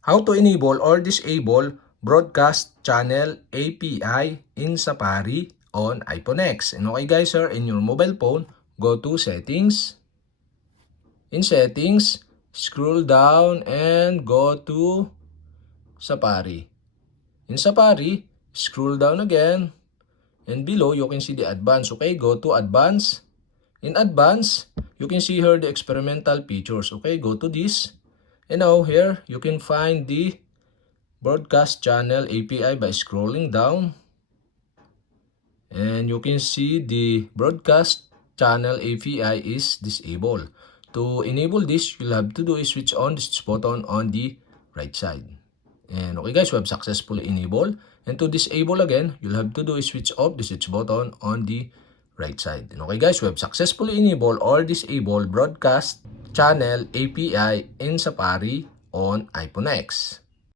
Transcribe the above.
How to enable or disable broadcast channel API in Safari on iPhone X. And okay guys, sir, in your mobile phone, go to settings. In settings, scroll down and go to Safari. In Safari, scroll down again. And below, you can see the advanced. Okay, go to advanced. In advanced, you can see here the experimental features. Okay, go to this. And now here, you can find the broadcast channel API by scrolling down. And you can see the broadcast channel API is disabled. To enable this, you'll have to do is switch on this button on the right side. And okay guys, we have successfully enabled. And to disable again, you'll have to do is switch off the switch button on the right side. And okay guys, we have successfully enabled or disabled broadcast channel API in Safari on iPhone X.